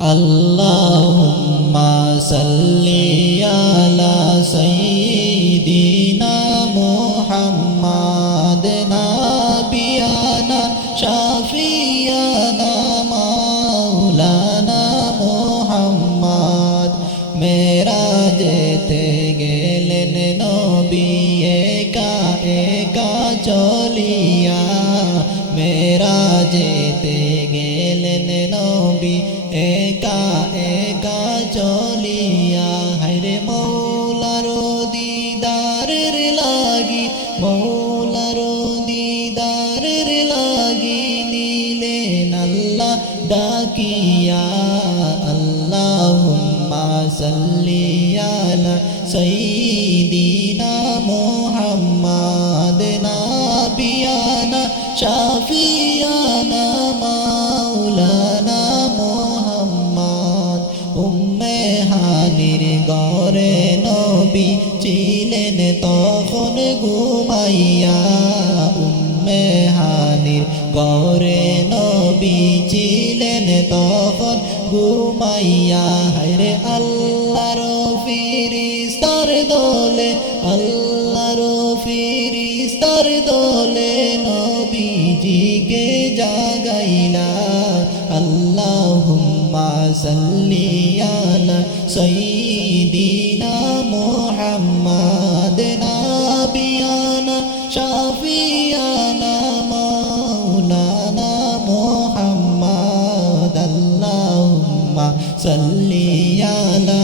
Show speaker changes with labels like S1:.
S1: اللهم صل على سيدنا محمد نبينا شفيعنا مولانا محمد মেরা যেতে গেলেন নবী একা একা চলিয়া মেরা যেতে গেলেন নবী একা একা চলিয়া হায়রে মৌলার দিদারের লাগি মৌলার দিদারের লাগি নিলেন আল্লাহ ডাকিয়া আল্লাহুম্মা সাল্লি আলা শাফিয়ানা মাওলানা মুহাম্মদ। উম্মে হানির গরে নবী ছিলেন তখন ঘুমাইয়া। উম্মে হানির গরে নবী ছিলেন তখন ঘুমাইয়া। হায়রে আল্লাহর ফিরিস্তার দোলে, আল্লাহর ফিরিস্তার দোলে নবীজিকে জাগাইলা আল্লাহুম্মা সাল্লি আলা সাইয়্যিদিনা মুহাম্মাদ নাবিয়ানা শাফিয়ানা মাওলানা মুহাম্মাদ। আল্লাহুম্মা সাল্লি আলা